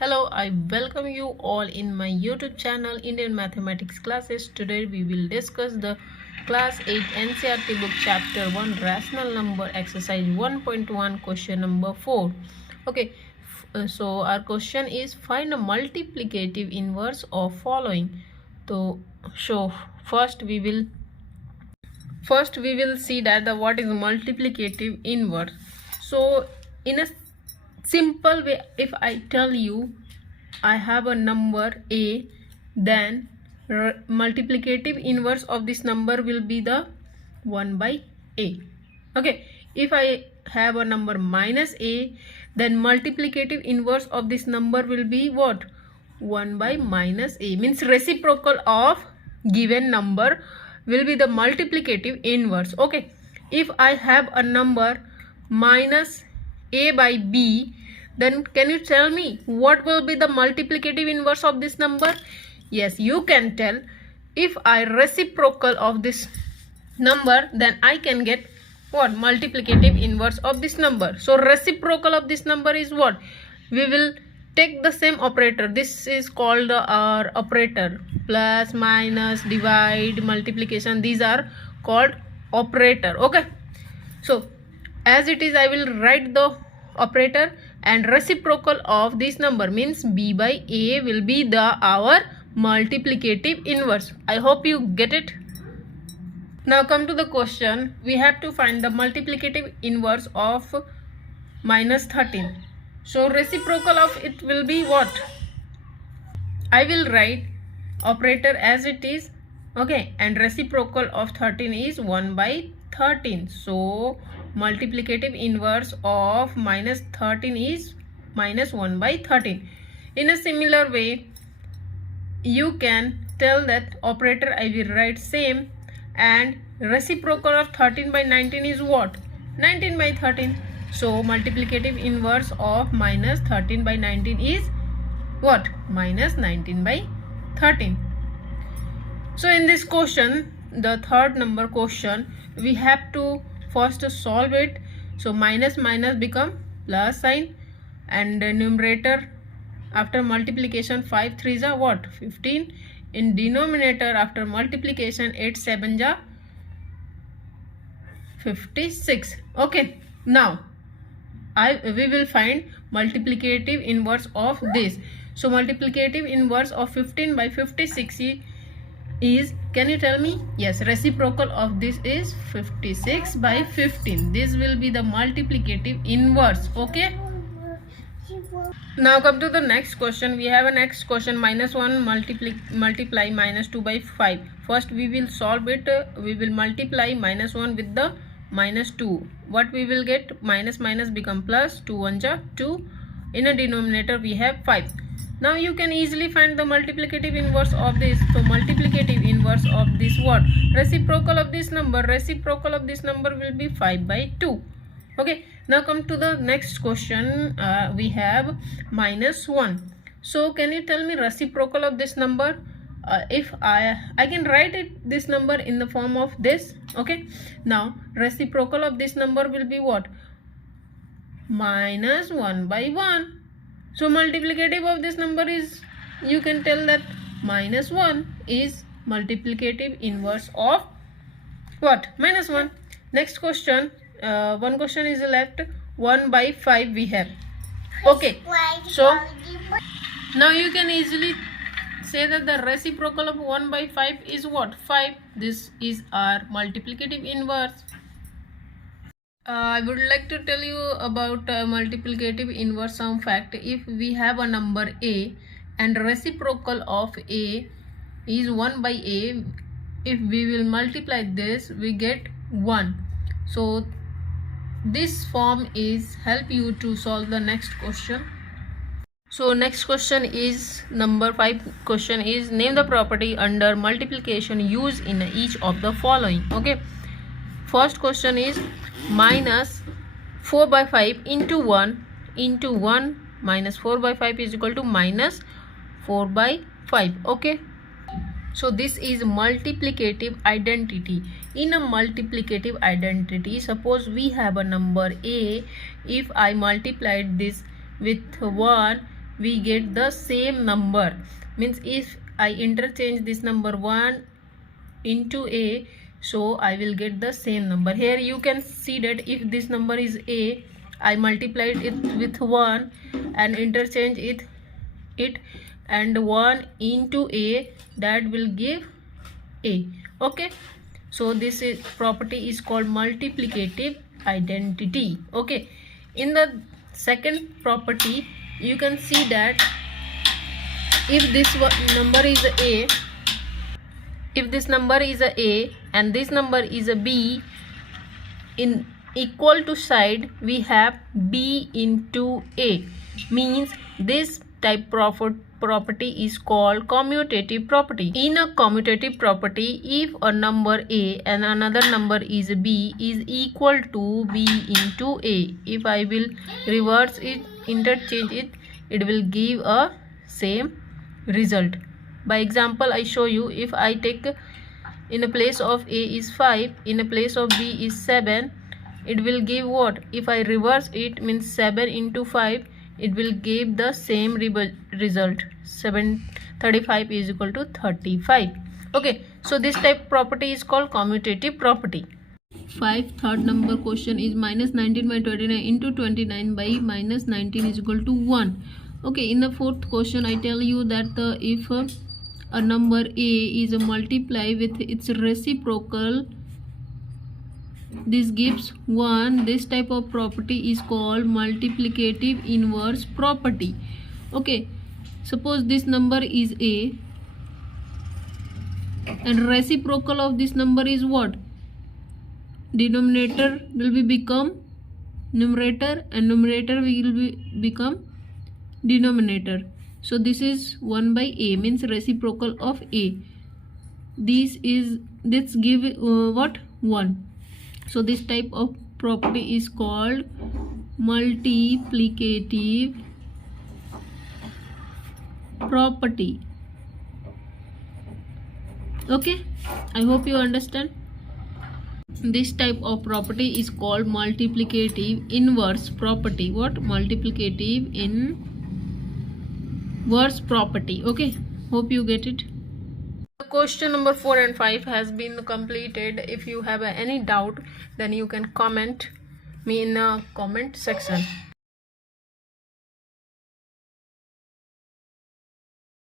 Hello, I welcome you all in my YouTube channel Indian Mathematics Classes. Today we will discuss the Class 8 NCERT book Chapter 1 Rational Number Exercise 1.1 question number 4. Okay, so our question is find a multiplicative inverse of following. So first we will see that what is multiplicative inverse. So in a simple way, if I tell you I have a number a, then multiplicative inverse of this number will be the 1 by a. Okay, if I have a number minus a, then multiplicative inverse of this number will be what? 1 by minus a, means reciprocal of given number will be the multiplicative inverse. Okay, if I have a number minus a by b, then can you tell me what will be the multiplicative inverse of this number? Yes, you can tell. If I reciprocal of this number, then I can get what? Multiplicative inverse of this number. So reciprocal of this number is what? We will take the same operator. This is called our operator. Plus, minus, divide, multiplication. These are called operator. Okay. So as it is, I will write the operator, and reciprocal of this number means b by a will be our multiplicative inverse. I hope you get it. Now come to the question. We have to find the multiplicative inverse of minus 13. So reciprocal of it will be what? I will write operator as it is. Okay, and reciprocal of 13 is 1 by 13. So multiplicative inverse of minus 13 is minus 1 by 13. In a similar way, you can tell that operator I will write same, and reciprocal of 13 by 19 is what? 19 by 13. So multiplicative inverse of minus 13 by 19 is what? Minus 19 by 13. So in this question, the third number question, we have to first solve it. So minus minus become plus sign, and the numerator after multiplication 5 3s are what? 15. In denominator after multiplication 8 7s are 56. Okay, now we will find multiplicative inverse of this. So multiplicative inverse of 15 by 56 is, can you tell me? Yes, reciprocal of this is 56 by 15. This will be the multiplicative inverse. Okay, now come to the next question. We have a next question, minus 1 multiply minus 2 by 5. First we will solve it. We will multiply minus 1 with the minus 2. What we will get? Minus minus become plus, 2 1s are 2. In a denominator we have 5. Now you can easily find the multiplicative inverse of this. So multiplicative inverse of this what? Reciprocal of this number. Reciprocal of this number will be 5 by 2. Okay, now come to the next question. We have minus 1. So can you tell me reciprocal of this number? If I can write it this number in the form of this. Okay, now reciprocal of this number will be what? Minus 1 by 1. So multiplicative of this number is, you can tell that minus 1 is multiplicative inverse of what? Minus 1. Next question, one question is left. 1 by 5 we have. Okay, so now you can easily say that the reciprocal of 1 by 5 is what? 5. This is our multiplicative inverse. I would like to tell you about multiplicative inverse some fact. If we have a number a and reciprocal of a is 1 by a, if we will multiply this, we get 1. So this form is help you to solve the next question. So next question is number 5 question is, name the property under multiplication used in each of the following. Okay, first question is minus 4 by 5 into 1 minus 4 by 5 is equal to minus 4 by 5. Okay, so this is multiplicative identity. In a multiplicative identity, suppose we have a number a. If I multiplied this with 1, we get the same number. Means if I interchange this number 1 into a, so I will get the same number. Here you can see that if this number is a, I multiplied it with 1 and interchange it and 1 into a, that will give a. Okay, so this is property is called multiplicative identity. Okay, in the second property you can see that if this number is a, if this number is a and this number is a b, in equal to side we have b into a, means this type property is called commutative property. In a commutative property, if a number a and another number is b is equal to b into a, if I will reverse it, interchange it, it will give a same result. By example I show you, if I take in a place of a is 5, in a place of b is 7, it will give what? If I reverse it, means 7 into 5, it will give the same result. 35 is equal to 35. Okay, so this type property is called commutative property. Third number question is minus 19 by 29 into 29 by minus 19 is equal to 1. Okay, in the fourth question I tell you that if a number a is a multiply with its reciprocal, this gives 1. This type of property is called multiplicative inverse property. Okay, suppose this number is a and reciprocal of this number is what? Denominator will be become numerator and numerator will become denominator. So this is 1 by a, means reciprocal of a. This give what? 1. So this type of property is called multiplicative property. Okay, I hope you understand. This type of property is called multiplicative inverse property. What? Multiplicative inverse property. Okay, hope you get it. Question number 4 and 5 has been completed. If you have any doubt, then you can comment me in the comment section.